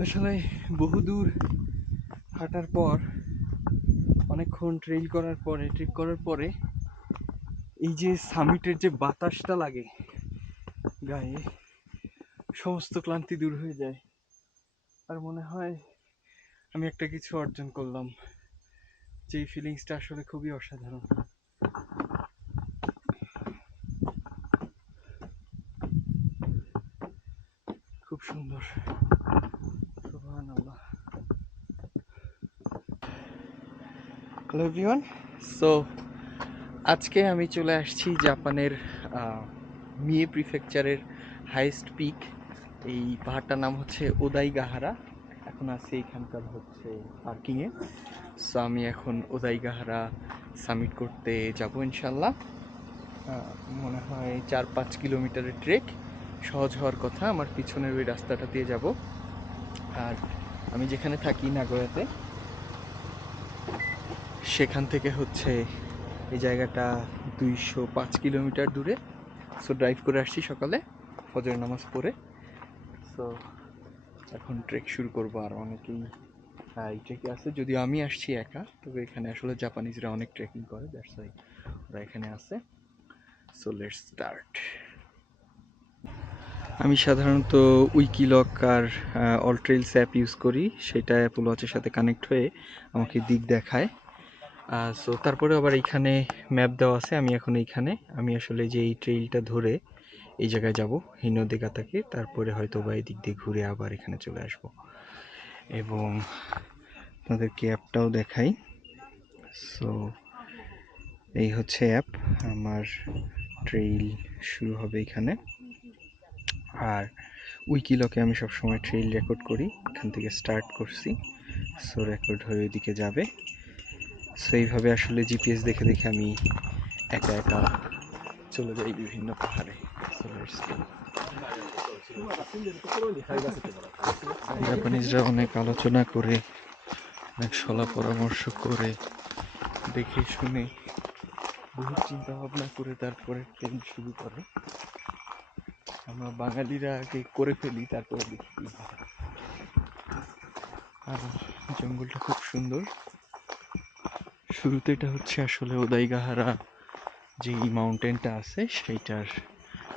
আসলে বহুদূর হাঁটার পর, অনেকক্ষণ ট্রেল করার পরে ট্রেক করার পরে এই যে সামিটের যে বাতাসটা লাগে, গায়ে সমস্ত ক্লান্তি দূর হয়ে যায়। আর মনে হয় আমি একটা কিছু অর্জন করলাম। যে ফিলিংসটা আসলে খুবই অসাধারণ খুব সুন্দর সুবহানাল্লাহ হ্যালো এভরিওয়ান সো আজকে আমি চলে আসছি জাপানের মিয়ে প্রিফেকচারের হাইয়েস্ট পিক এই পাহাড়টার নাম হচ্ছে ওদাইগাহারা এখন আছি এখানকার হচ্ছে পার্কিংয়ে সো আমি এখন ওদাইগাহারা সামিট করতে যাব ইনশাল্লাহ মনে হয় চার পাঁচ কিলোমিটারের ট্রেক সহজ হওয়ার কথা, আমার পিছনের ওই রাস্তাটা দিয়ে যাব। আর আমি যেখানে থাকি নাগোয়াতে সেখান থেকে হচ্ছে এই জায়গাটা দুইশো পাঁচ কিলোমিটার দূরে। সো ড্রাইভ করে আসছি সকালে ফজর নামাজ পড়ে। সো এখন ট্রেক শুরু করব আর অনেকেই এই ট্রেকে আছে। যদিও আমি আসছি একা, তবে এখানে আসলে জাপানিজরা অনেক ট্রেকিং করে দ্যাটস ওয়াই ওরা এখানে আছে। সো লেটস স্টার্ট আমি সাধারণত উইকিলক আর অল ট্রেলস অ্যাপ ইউজ করি। সেটা অ্যাপল ওয়াচের সাথে কানেক্ট হয়ে আমাকে দিক দেখায়। সো তারপরে আবার এইখানে ম্যাপ দেওয়া আছে, আমি এখন এইখানে। আমি আসলে যে এই ট্রেইলটা ধরে এই জায়গায় যাব হিনোদেগা থেকে তারপরে হয়তো বা এই দিক দিয়ে ঘুরে আবার এখানে চলে আসব। এবং আপনাদেরকে অ্যাপটাও দেখাই। সো এই হচ্ছে অ্যাপ আমার ট্রেইল শুরু হবে এখানে। আর উইকিলকে আমি সবসময় ট্রেইল রেকর্ড করি, এখান থেকে স্টার্ট করছি। সো রেকর্ড হয়ে ওইদিকে যাবে। সো এইভাবে আসলে জিপিএস দেখে দেখে আমি একা একা চলে যাই বিভিন্ন পাহাড়ে. জাপানিজরা অনেক আলোচনা করে, অনেক সলা পরামর্শ করে, দেখে শুনে বহু চিন্তা ভাবনা করে তারপরে ট্রেন শুরু করে আমরা বাঙালিরা আগে করে ফেলি, তারপরে দেখি। আর জঙ্গলটা খুব সুন্দর শুরুতে এটা হচ্ছে আসলে ওদাইগাহারা যে মাউন্টেনটা আছে, সেইটার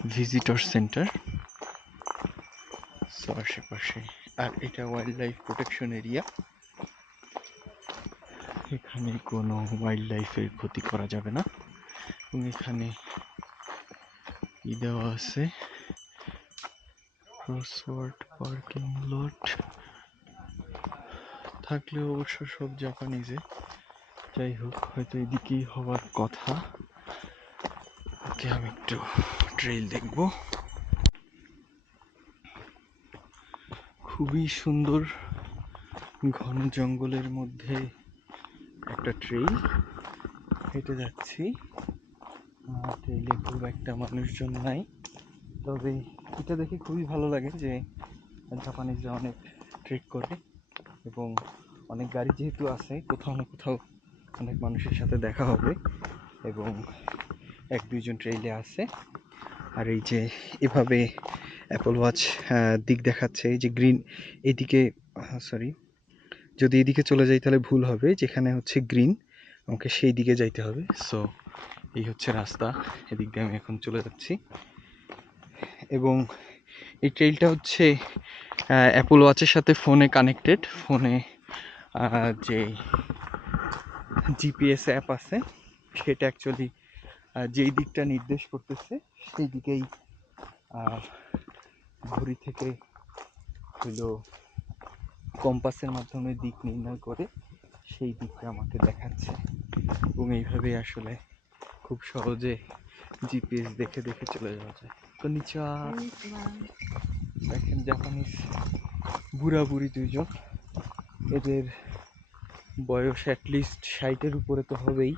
ভিজিটর সেন্টার আশেপাশে। আর এটা ওয়াইল্ড লাইফ প্রোটেকশন এরিয়া এখানে কোনো ওয়াইল্ড লাইফের ক্ষতি করা যাবে না। এবং এখানে ই দেওয়া আছে? ক্রসওয়ার্ড পার্কিং লট থাকলেও অবশ্য সব জাপানিজে যাই হোক হয়তো এদিকেই হওয়ার কথা। ওকে, আমি একটু ট্রেইল দেখব। খুবই সুন্দর ঘন জঙ্গলের মধ্যে একটা ট্রেইল হেঁটে যাচ্ছি। ট্রেইলে খুব একটা মানুষজন নাই। তবে এটা দেখে খুবই ভালো লাগে যে জাপানিজরা অনেক ট্রেক করে এবং অনেক গাড়ি যেহেতু আছে, কোথাও না কোথাও অনেক মানুষের সাথে দেখা হবে এবং এক দুইজন ট্রেইলে আছে। আর এই যে এভাবে অ্যাপল ওয়াচ দিক দেখাচ্ছে, এই যে গ্রিন এদিকে সরি যদি এদিকে চলে যাই তাহলে ভুল হবে, যেখানে হচ্ছে গ্রিন আমাকে সেই দিকে যাইতে হবে। সো এই হচ্ছে রাস্তা, এদিক দিয়ে আমি এখন চলে যাচ্ছি। এবং এই ট্রেইলটা হচ্ছে অ্যাপল ওয়াচের সাথে ফোনে কানেক্টেড ফোনে যে জিপিএস অ্যাপ আছে। সেটা অ্যাকচুয়ালি যেই দিকটা নির্দেশ করতেছে, সেই দিকেই ঘড়ি থেকে হলো কম্পাসের মাধ্যমে দিক নির্ণয় করে সেই দিকটা আমাকে দেখাচ্ছে। এবং এইভাবে আসলে খুব সহজে জিপিএস দেখে দেখে চলে যাওয়া যায়। তো নিচা দেখেন জাপানিজ বুড়া বুড়ি দুইজন। এদের বয়স অ্যাটলিস্ট ষাটের উপরে তো হবেই।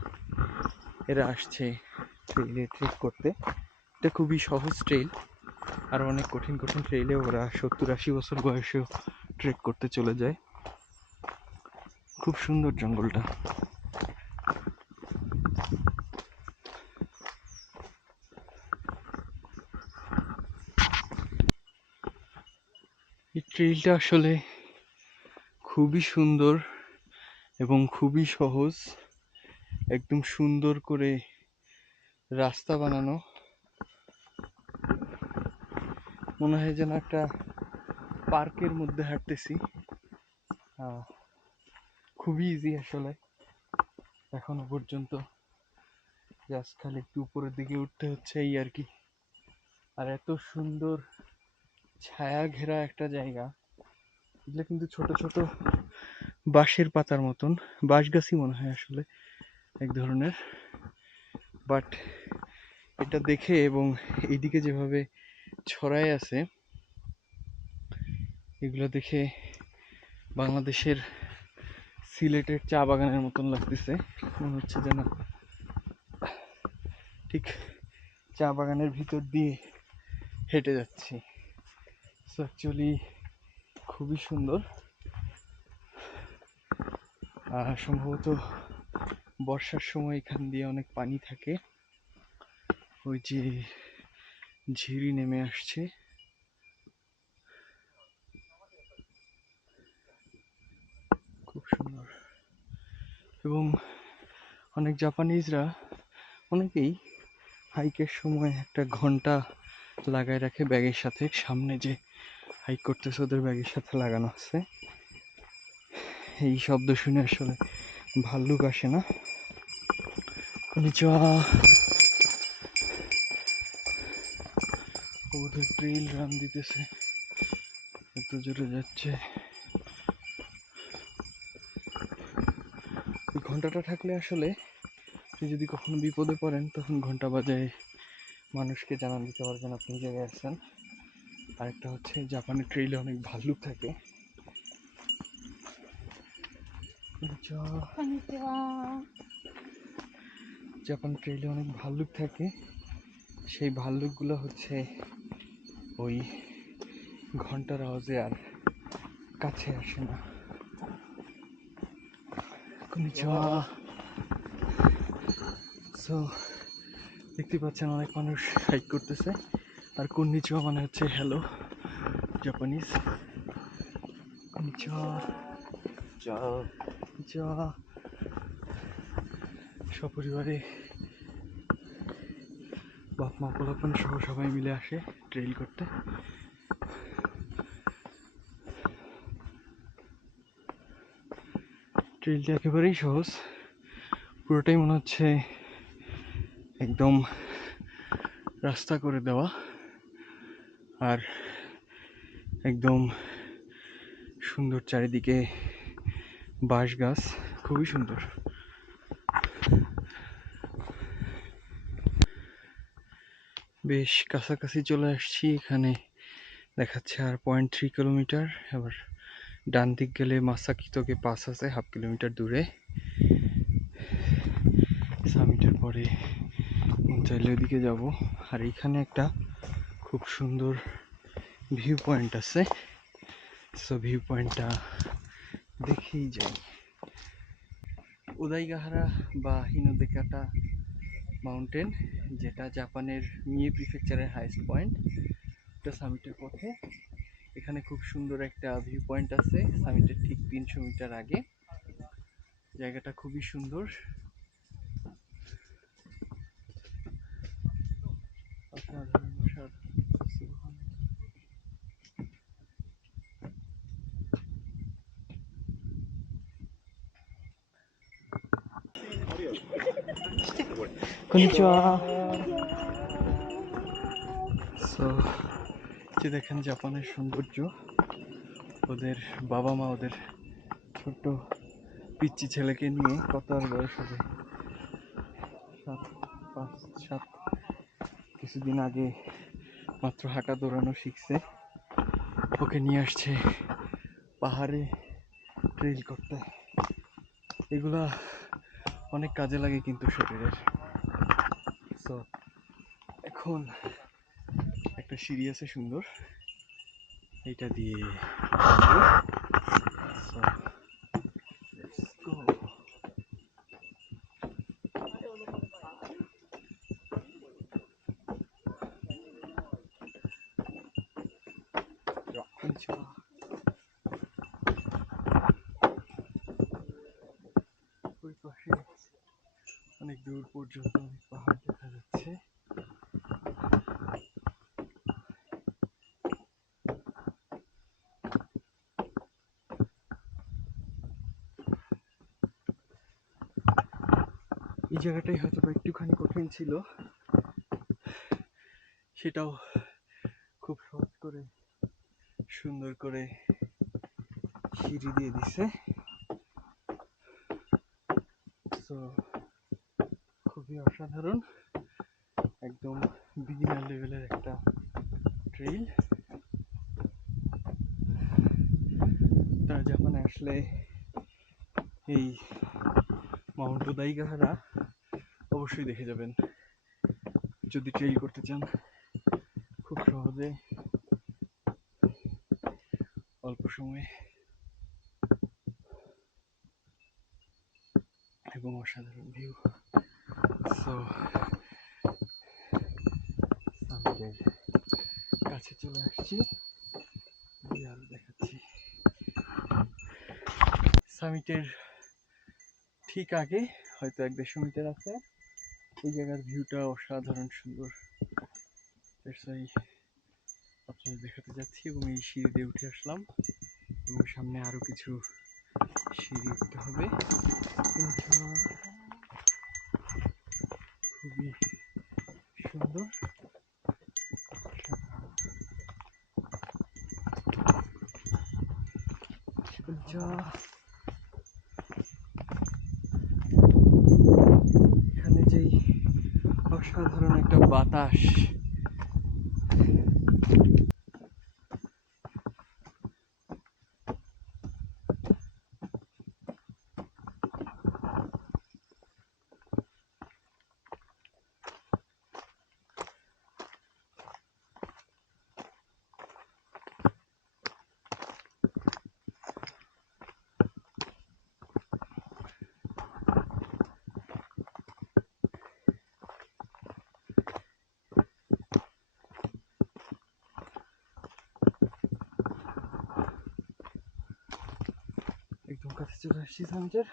এরা আসছে ট্রেক করতে। এটা খুবই সহজ ট্রেইল আর অনেক কঠিন কঠিন ট্রেইলে ওরা সত্তর আশি বছর বয়সেও ট্রেক করতে চলে যায়। খুব সুন্দর জঙ্গলটা। এই ট্রেইলটা আসলে খুবই সুন্দর। এবং খুবই সহজ, একদম সুন্দর করে রাস্তা বানানো। মনে হয় যেন একটা পার্কের মধ্যে হাঁটতেছি। খুবই ইজি আসলে। এখনও পর্যন্ত জাস্ট খালি একটু উপরের দিকে উঠতে হচ্ছে এই আর কি। আর এত সুন্দর ছায়া ঘেরা একটা জায়গা। এগুলো কিন্তু ছোট ছোট বাঁশের পাতার মতন, বাঁশ গাছই মনে হয় আসলে এক ধরনের। বাট এটা দেখে এবং এইদিকে যেভাবে ছড়ায় আছে, এগুলো দেখে বাংলাদেশের সিলেটের চা বাগানের মতন লাগতেছে। মনে হচ্ছে যেন ঠিক চা বাগানের ভিতর দিয়ে হেঁটে যাচ্ছি। সো অ্যাকচুয়ালি খুবই সুন্দর। সম্ভবত বর্ষার সময় এখান দিয়ে অনেক পানি থাকে। ওই যে ঝিরি নেমে আসছে। খুব সুন্দর। এবং অনেক জাপানিজরা অনেকেই হাইকের সময় একটা ঘণ্টা লাগায় রাখে ব্যাগের সাথে। সামনে যে হাইক করতেছে, ওদের ব্যাগের সাথে লাগানো আছে। এই শব্দ শুনে আসলে ভাল্লুক আসে না। ওদের ট্রেল রান দিতেছে। এত জোরে যাচ্ছে। ঘন্টাটা থাকলে আসলে যদি কখনো বিপদে পড়েন, তখন ঘণ্টা বাজায় মানুষকে জানান দিতে পারবেন আপনি জায়গায় আছেন। আরেকটা হচ্ছে, জাপানের ট্রেইলে অনেক ভাল্লুক থাকে। কনিচিওয়া। こんにちは。 জাপান ট্রেইলে অনেক ভাল্লুক থাকে সেই ভাল্লুকগুলো হচ্ছে ওই ঘন্টার আওয়াজে আর কাছে আসে না কনিচিওয়া সো দেখতে পাচ্ছেন অনেক মানুষ হাইক করতেছে আর কন্নিচিওয়া মানে হচ্ছে হ্যালো জাপানিজ কনিচিওয়া কনিচিওয়া সপরিবারে বাপ মা পোলাপন সহ সবাই মিলে আসে ট্রেল করতে। ট্রেলটা একেবারেই সহজ। পুরোটাই মনে হচ্ছে একদম রাস্তা করে দেওয়া। আর একদম সুন্দর চারিদিকে বাঁশ গাছ, খুবই সুন্দর। বেশ কাছাকাছি চলে আসছি, এখানে দেখাচ্ছে আর পয়েন্ট থ্রি কিলোমিটার এবার ডান দিক গেলে মাসাকিতোকে পাস আছে হাফ কিলোমিটার দূরে। সামিটের পরে চাইলে ওদিকে যাব। আর এখানে একটা খুব সুন্দর ভিউ পয়েন্ট আছে। সো ভিউ পয়েন্টটা দেখেই যাই। উদাইগাহারা বা হিনোদেকাটা মাউন্টেন যেটা জাপানের মিয়ে প্রিফেকচারের হাইস্ট পয়েন্ট এটা সামিটের পথে। এখানে খুব সুন্দর একটা ভিউ পয়েন্ট আছে সামিটের ঠিক তিনশো মিটার আগে। জায়গাটা খুবই সুন্দর অসাধারণ সুবহানাল্লাহ। কনিচিওয়া সো যে দেখেন জাপানের সৌন্দর্য, ওদের বাবা মা, ওদের ছোট্ট পিচ্চি ছেলেকে নিয়ে কত আর বয়স হবে? সাত, পাঁচ, সাত, কিছুদিন আগে মাত্র হাঁটা দৌড়ানো শিখছে। ওকে নিয়ে আসছে পাহাড়ে ট্রেল করতে। এগুলা অনেক কাজে লাগে কিন্তু শরীরের সো এখন একটা সিঁড়ি আছে সুন্দর এটা দিয়ে যাব। পর্যন্ত অনেক পাহাড় দেখা যাচ্ছে। এই জায়গাটাই হয়তো বা একটুখানি কঠিন ছিল। সেটাও খুব সহজ করে, সুন্দর করে সিঁড়ি দিয়ে দিছে। তো খুবই অসাধারণ। একদম বিগিনার লেভেলের একটা ট্রেইল তারা জাপানে আসলে এই মাউন্ট উদাইগাহারা অবশ্যই দেখে যাবেন। যদি ট্রেইল করতে চান, খুব সহজে। অল্প সময়ে। এবং অসাধারণ ভিউ সো সামিটের কাছে চলে আসছি। আরও দেখাচ্ছি। সামিটের ঠিক আগে হয়তো এক দেড়শো মিটার আছে। এই জায়গার ভিউটা অসাধারণ সুন্দর। আপনাদের দেখাতে যাচ্ছি এবং এই সিঁড়ি দিয়ে উঠে আসলাম। এবং সামনে আরও কিছু সিঁড়ি উঠতে হবে। খুবই সুন্দর। এখানে যেই অসাধারণ একটা বাতাস একদম কাছে চলে আসছি সামিটের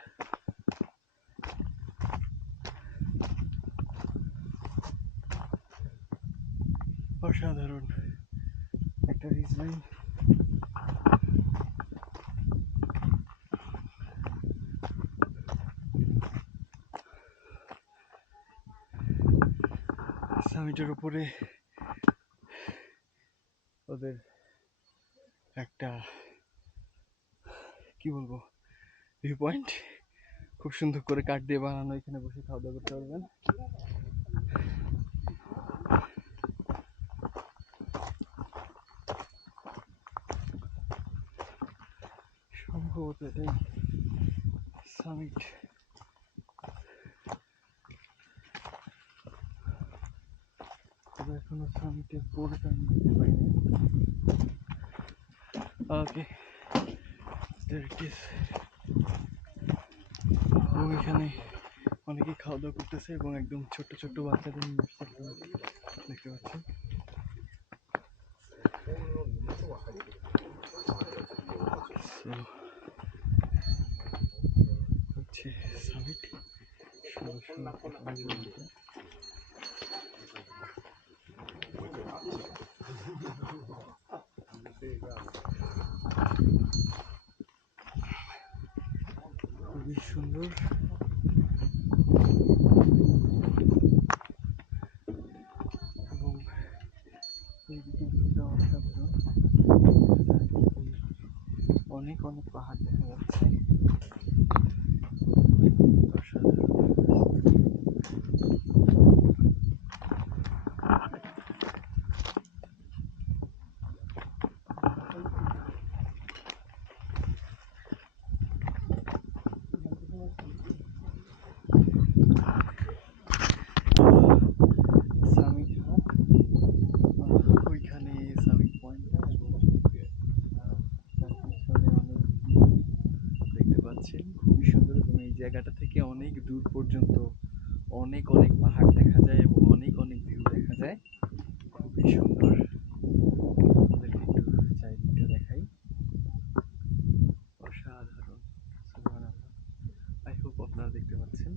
অসাধারণ একটা রিজ লাইন সামিটের উপরে ওদের একটা কি বলব ভিউ পয়েন্ট। খুব সুন্দর করে কাঠ দিয়ে বানানো, এখানে বসে খাওয়া দাওয়া করতে পারবেন। সম্ভবত এটাই সামিট তবে এখনও সামিটের বোর্ডটা আমি দেখতে পাইনি। ওকে there it is এবং এখানে অনেকেই খাওয়া দাওয়া করতেছে এবং একদম ছোট্ট ছোট্ট বাচ্চাদের নিয়ে আসছে দেখতে পাচ্ছি। হচ্ছে ষোলোশো একানব্বই মিটার। খুবই সুন্দর এবং এইদিকে ভিউটা অসাধারণ অনেক অনেক পাহাড় দেখা যাচ্ছে অসাধারণ সামিট হাট আহ, ওইখানে সামিট পয়েন্টটা এবং আহ, তার পিছনে অনেক view দেখতে পাচ্ছেন। খুবই সুন্দর এবং এই জায়গাটা থেকে অনেক দূর পর্যন্ত অনেক অনেক পাহাড় দেখা যায় এবং অনেক অনেক ভিউ দেখা যায়। খুবই সুন্দর আপনাদেরকে একটু চারিদিকটা দেখাই অসাধারণ সুবহানাল্লাহ আই হোপ আপনারা দেখতে পাচ্ছেন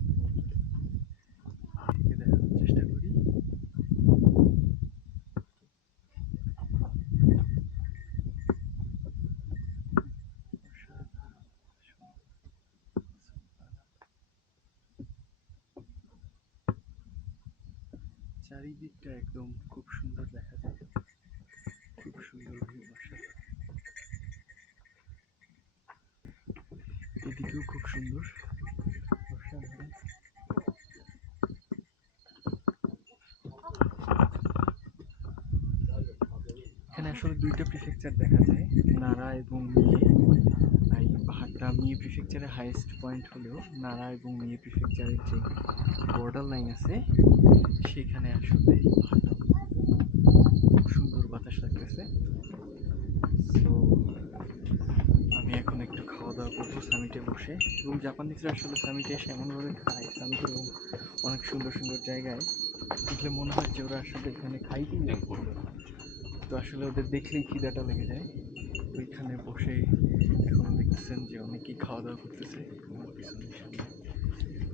চারিদিকটা একদম খুব সুন্দর দেখা যায়। খুব সুন্দর এদিকেও খুব সুন্দর। এখানে আসলে দুইটা প্রিফেকচার দেখা যায়, নারা এবং মিয়ে। এই পাহাড়টা মিয়ে প্রিফেকচারের হাইয়েস্ট পয়েন্ট হলেও নারা এবং মিয়ে প্রিফেকচারের যে বর্ডার লাইন আছে, সেখানে আসলে সুন্দর বাতাস লাগতেছে। সো আমি এখন একটু খাওয়া দাওয়া করব সামিটে বসে। এবং জাপান জাপানিজরা আসলে সামিটে এসে এমনভাবে খায়। সামিটে এবং অনেক সুন্দর সুন্দর জায়গায়। দেখলে মনে হয় যে ওরা আসলে এখানে খাইতেই তো আসলে ওদের দেখলেই খিদাটা লেগে যায়। ওইখানে বসে এখনও দেখতেছেন যে অনেকেই খাওয়া দাওয়া করতেছে? আমার পিছনের সামনে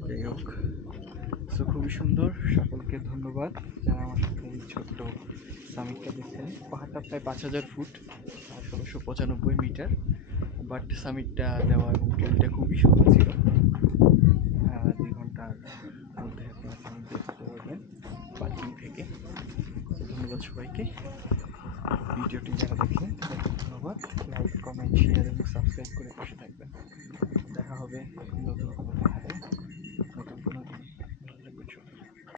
যাই হোক। সো খুবই সুন্দর। সকলকে ধন্যবাদ যারা আমার সাথে এই ছোট্ট সামিটটা দেখছেন। পাহাড়টা প্রায় পাঁচ হাজার ফুট আর ষোলোশো পঁচানব্বই মিটার। বাট সামিটটা দেওয়া এবং ট্রেনটা খুবই সুন্দর ছিল। দুই ঘণ্টার মধ্যে আপনারা সামিট দেখতে পারবেন পার্কিং থেকে। ধন্যবাদ সবাইকে। ভিডিওটি যারা দেখলেন সাবস্ক্রাইব করে পাশে থাকবেন